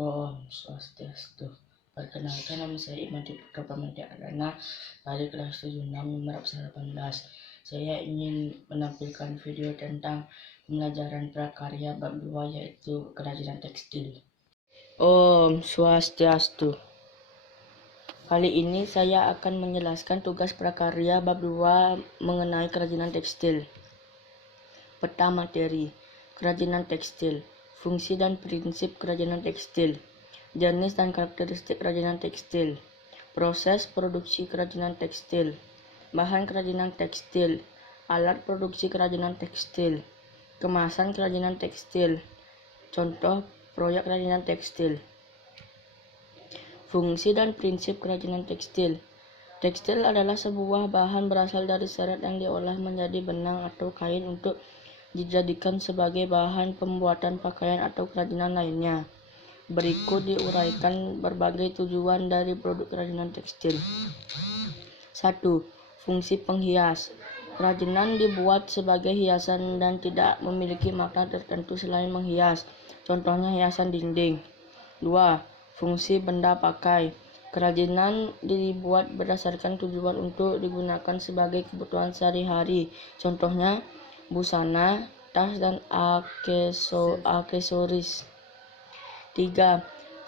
Om Swastiastu. Perkenalkan, nama saya Iman Diputra Pramediadana dari kelas 76 nomor absen 18. Saya ingin menampilkan video tentang pembelajaran prakarya bab 2 yaitu kerajinan tekstil. Om Swastiastu. Kali ini saya akan menjelaskan tugas prakarya bab 2 mengenai kerajinan tekstil. Peta materi, kerajinan tekstil, fungsi dan prinsip kerajinan tekstil, jenis dan karakteristik kerajinan tekstil, proses produksi kerajinan tekstil, bahan kerajinan tekstil, alat produksi kerajinan tekstil, kemasan kerajinan tekstil, contoh proyek kerajinan tekstil. Fungsi dan prinsip kerajinan tekstil. Tekstil adalah sebuah bahan berasal dari serat yang diolah menjadi benang atau kain untuk dijadikan sebagai bahan pembuatan pakaian atau kerajinan lainnya. Berikut diuraikan berbagai tujuan dari produk kerajinan tekstil. 1. Fungsi penghias. Kerajinan dibuat sebagai hiasan dan tidak memiliki makna tertentu selain menghias. Contohnya hiasan dinding. 2. Fungsi benda pakai. Kerajinan dibuat berdasarkan tujuan untuk digunakan sebagai kebutuhan sehari-hari. Contohnya busana, tas, dan aksesoris. 3.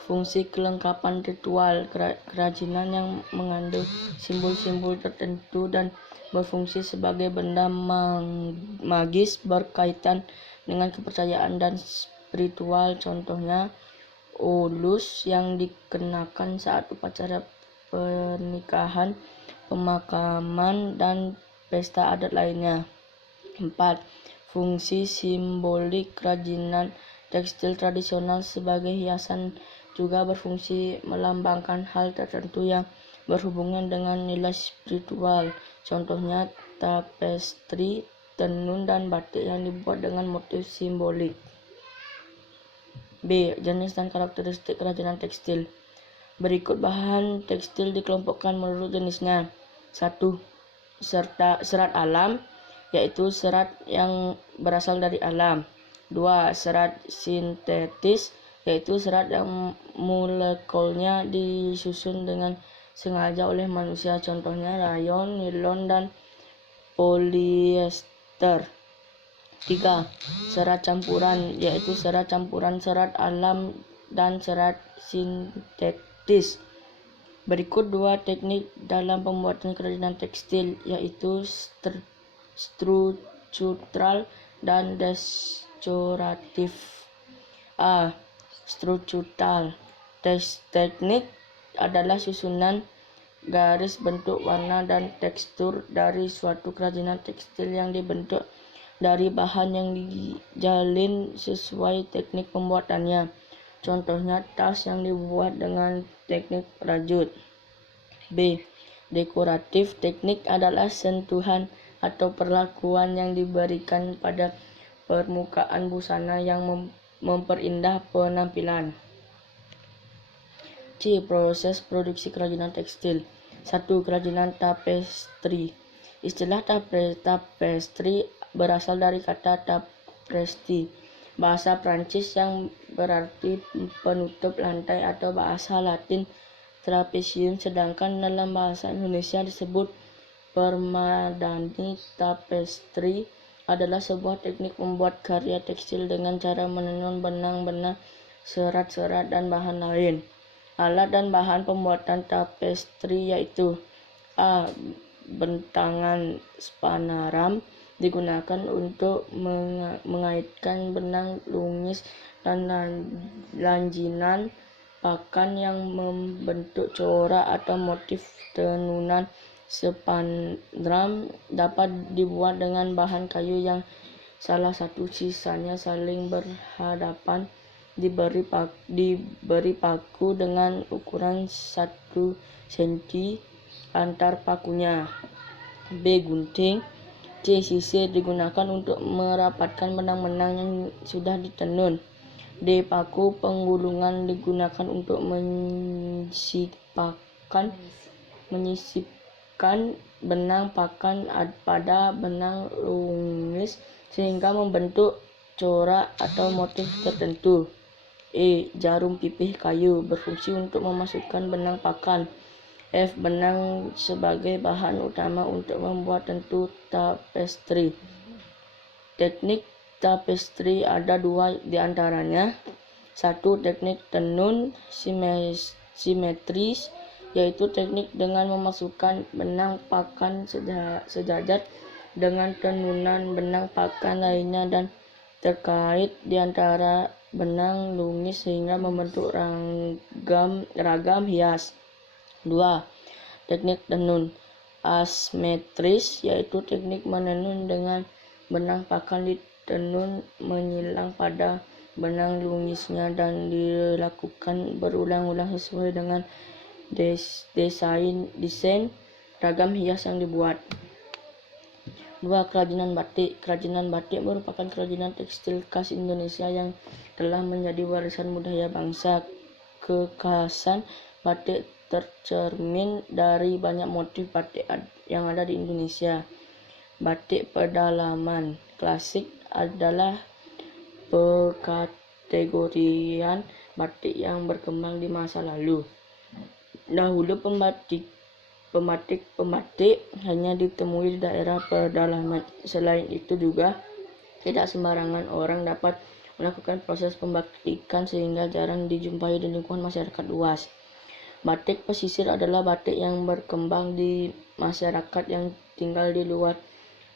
Fungsi kelengkapan ritual. Kerajinan yang mengandung simbol-simbol tertentu dan berfungsi sebagai benda magis berkaitan dengan kepercayaan dan spiritual. Contohnya ulus yang dikenakan saat upacara pernikahan, pemakaman, dan pesta adat lainnya. 4. Fungsi simbolik. Kerajinan tekstil tradisional sebagai hiasan juga berfungsi melambangkan hal tertentu yang berhubungan dengan nilai spiritual. Contohnya tapestri, tenun, dan batik yang dibuat dengan motif simbolik. B. Jenis dan karakteristik kerajinan tekstil. Berikut bahan tekstil dikelompokkan menurut jenisnya. 1. Serat alam, yaitu serat yang berasal dari alam. 2. Serat sintetis, yaitu serat yang molekulnya disusun dengan sengaja oleh manusia. Contohnya rayon, nilon, dan polyester. 3. Serat campuran, yaitu serat campuran serat alam dan serat sintetis. Berikut 2 teknik dalam pembuatan kerajinan tekstil, yaitu struktural dan dekoratif. A. Struktural. Teknik adalah susunan garis, bentuk, warna, dan tekstur dari suatu kerajinan tekstil yang dibentuk dari bahan yang dijalin sesuai teknik pembuatannya. Contohnya tas yang dibuat dengan teknik rajut. B. Dekoratif. Teknik adalah sentuhan atau perlakuan yang diberikan pada permukaan busana yang memperindah penampilan. C. Proses produksi kerajinan tekstil. 1. Kerajinan tapestri. Istilah tapestri berasal dari kata tapestry, bahasa Prancis yang berarti penutup lantai, atau bahasa Latin trapezium, sedangkan dalam bahasa Indonesia disebut permadani. Tapestri adalah sebuah teknik membuat karya tekstil dengan cara menenun benang-benang, serat-serat, dan bahan lain. Alat dan bahan pembuatan tapestri yaitu A. Bentangan spanaram, digunakan untuk mengaitkan benang lungis dan lanjinan pakan yang membentuk corak atau motif. Tenunan spandram dapat dibuat dengan bahan kayu yang salah satu sisanya saling berhadapan, diberi paku dengan ukuran 1 cm antar pakunya. B. Gunting. C. Sisir, digunakan untuk merapatkan benang-benang yang sudah ditenun. D. Paku penggulungan, digunakan untuk menyisipkan benang pakan pada benang lungis sehingga membentuk corak atau motif tertentu. Jarum pipih kayu, berfungsi untuk memasukkan benang pakan. F. Benang sebagai bahan utama untuk membuat tentu tapestri. Teknik tapestri ada dua diantaranya. Satu, teknik tenun simetris, yaitu teknik dengan memasukkan benang pakan sejajar dengan tenunan benang pakan lainnya dan terkait di antara benang lungis sehingga membentuk ragam hias. 2. Teknik tenun asimetris, yaitu teknik menenun dengan benang pakan ditenun menyilang pada benang lungisnya dan dilakukan berulang-ulang sesuai dengan desain ragam hias yang dibuat. 2. Kerajinan batik. Kerajinan batik merupakan kerajinan tekstil khas Indonesia yang telah menjadi warisan budaya bangsa. Kekhasan batik tercermin dari banyak motif batik yang ada di Indonesia. Batik pedalaman klasik adalah pekategorian batik yang berkembang di masa lalu. Dahulu pembatik hanya ditemui di daerah pedalaman. Selain itu juga tidak sembarangan orang dapat melakukan proses pembatikan sehingga jarang dijumpai di lingkungan masyarakat luas. Batik pesisir adalah batik yang berkembang di masyarakat yang tinggal di luar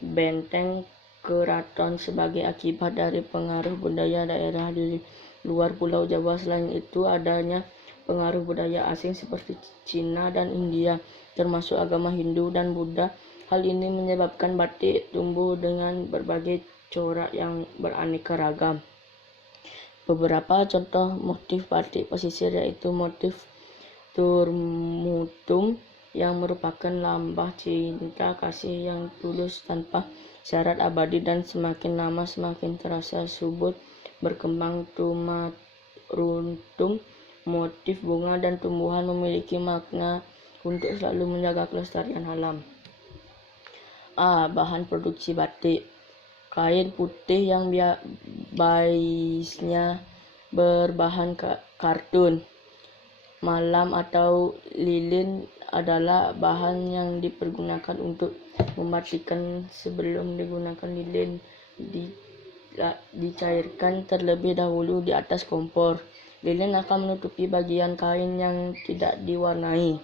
benteng keraton sebagai akibat dari pengaruh budaya daerah di luar Pulau Jawa. Selain itu, adanya pengaruh budaya asing seperti Cina dan India, termasuk agama Hindu dan Buddha. Hal ini menyebabkan batik tumbuh dengan berbagai corak yang beraneka ragam. Beberapa contoh motif batik pesisir yaitu motif turmutum yang merupakan lambang cinta kasih yang tulus tanpa syarat abadi dan semakin lama semakin terasa subur berkembang. Turuntum, motif bunga dan tumbuhan memiliki makna untuk selalu menjaga kelestarian alam. Bahan produksi batik. Kain putih yang biasanya berbahan kartun malam atau lilin adalah bahan yang dipergunakan untuk membatikan. Sebelum digunakan, lilin dicairkan terlebih dahulu di atas kompor. Lilin akan menutupi bagian kain yang tidak diwarnai.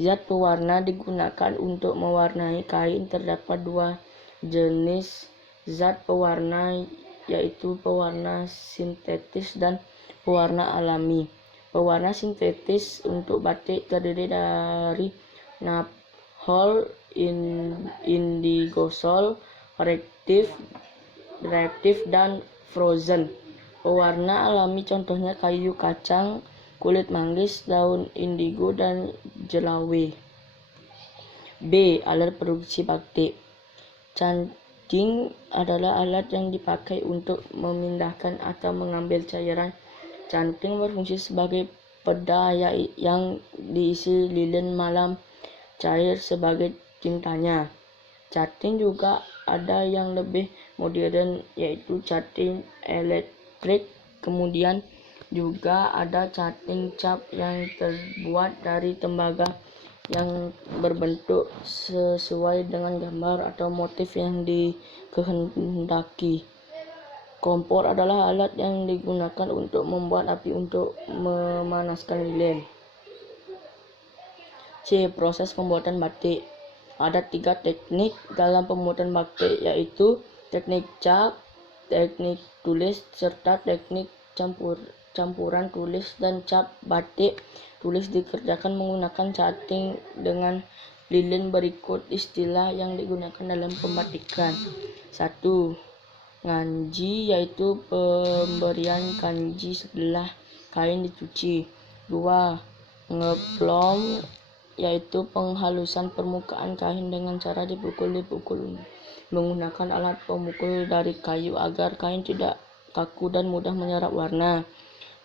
Zat pewarna digunakan untuk mewarnai kain. Terdapat dua jenis zat pewarna, yaitu pewarna sintetis dan pewarna alami. Pewarna sintetis untuk batik terdiri dari naphthol, indigosol, reaktif, dan frozen. Pewarna alami contohnya kayu kacang, kulit manggis, daun indigo, dan jelawe. B. Alat produksi batik. Canting adalah alat yang dipakai untuk memindahkan atau mengambil cairan. Canting berfungsi sebagai peda yang diisi lilin malam cair sebagai tintanya. Canting juga ada yang lebih modern, yaitu canting elektrik. Kemudian juga ada canting cap yang terbuat dari tembaga yang berbentuk sesuai dengan gambar atau motif yang dikehendaki. Kompor adalah alat yang digunakan untuk membuat api untuk memanaskan lilin. C. Proses pembuatan batik. Ada 3 teknik dalam pembuatan batik, yaitu teknik cap, teknik tulis, serta teknik campuran tulis dan cap. Batik tulis dikerjakan menggunakan canting dengan lilin. Berikut istilah yang digunakan dalam pembatikan. 1. Nganji, yaitu pemberian kanji setelah kain dicuci. 2. Ngeplom, yaitu penghalusan permukaan kain dengan cara dipukul menggunakan alat pemukul dari kayu agar kain tidak kaku dan mudah menyerap warna.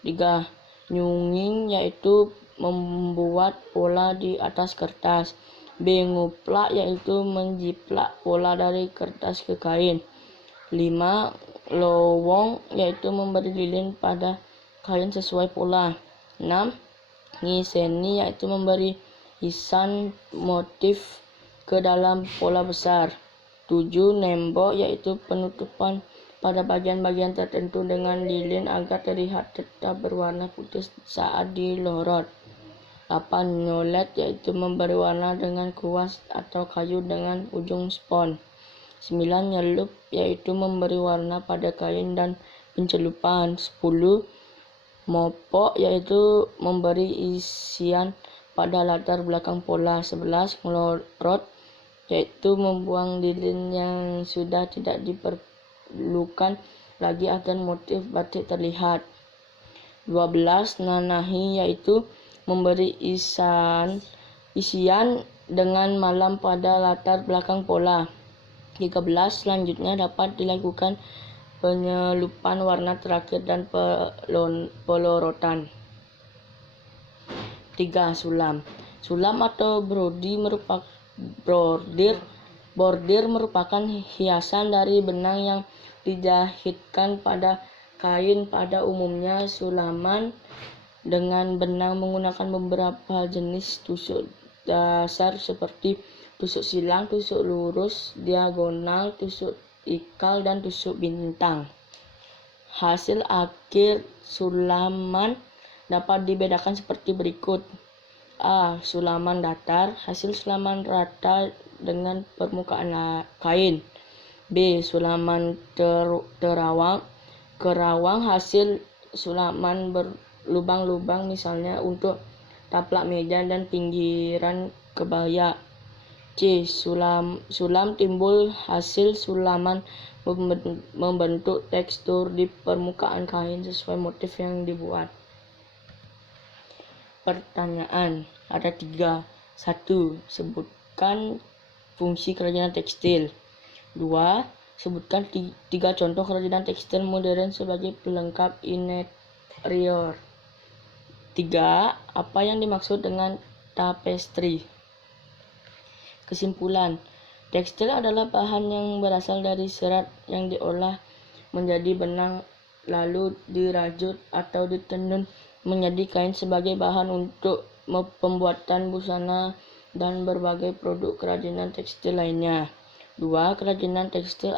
3. Nyunging, yaitu membuat pola di atas kertas. B. Nguplak, yaitu menjiplak pola dari kertas ke kain. 5. Lowong, yaitu memberi lilin pada kain sesuai pola. 6. Ngiseni, yaitu memberi hiasan motif ke dalam pola besar. 7. Nembok, yaitu penutupan pada bagian-bagian tertentu dengan lilin agar terlihat tetap berwarna putih saat dilorot. 8. Nyolet, yaitu memberi warna dengan kuas atau kayu dengan ujung spons. 9. Nyelup, yaitu memberi warna pada kain dan pencelupan. 10. Mopok, yaitu memberi isian pada latar belakang pola. 11. Ngelorot, yaitu membuang lilin yang sudah tidak diperlukan lagi agar motif batik terlihat. 12. Nanahi, yaitu memberi isian dengan malam pada latar belakang pola. 13. Selanjutnya dapat dilakukan penyelupan warna terakhir dan pelorotan. 3. Sulam. Sulam atau bordir merupakan hiasan dari benang yang dijahitkan pada kain. Pada umumnya sulaman dengan benang menggunakan beberapa jenis tusuk dasar seperti tusuk silang, tusuk lurus, diagonal, tusuk ikal, dan tusuk bintang. Hasil akhir sulaman dapat dibedakan seperti berikut. A. Sulaman datar, hasil sulaman rata dengan permukaan kain. B. Sulaman kerawang, hasil sulaman berlubang-lubang, misalnya untuk taplak meja dan pinggiran kebaya. C. Sulam timbul hasil sulaman membentuk tekstur di permukaan kain sesuai motif yang dibuat. Pertanyaan, ada 3. 1. Sebutkan fungsi kerajinan tekstil. 2. Sebutkan 3 contoh kerajinan tekstil modern sebagai pelengkap interior. 3. Apa yang dimaksud dengan tapestry? Kesimpulan, tekstil adalah bahan yang berasal dari serat yang diolah menjadi benang lalu dirajut atau ditenun menjadi kain sebagai bahan untuk pembuatan busana dan berbagai produk kerajinan tekstil lainnya. 2. Kerajinan tekstil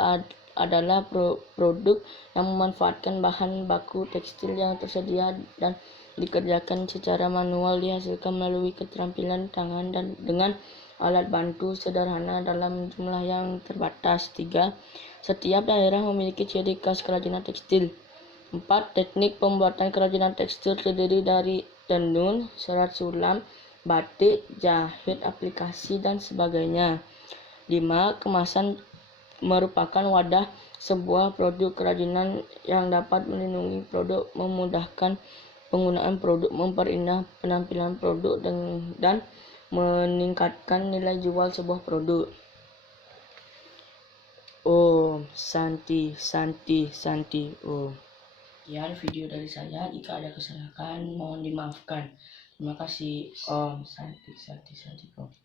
adalah produk yang memanfaatkan bahan baku tekstil yang tersedia dan dikerjakan secara manual, dihasilkan melalui keterampilan tangan dan dengan alat bantu sederhana dalam jumlah yang terbatas. 3. Setiap daerah memiliki ciri khas kerajinan tekstil. 4. Teknik pembuatan kerajinan tekstil terdiri dari tenun, serat sulam, batik, jahit, aplikasi, dan sebagainya. 5. Kemasan merupakan wadah sebuah produk kerajinan yang dapat melindungi produk, memudahkan penggunaan produk, memperindah penampilan produk, dan meningkatkan nilai jual sebuah produk. Om Santi Santi Santi Om. Sekian video dari saya. Jika ada kesalahan mohon dimaafkan. Terima kasih. Om Santi Santi Santi Om.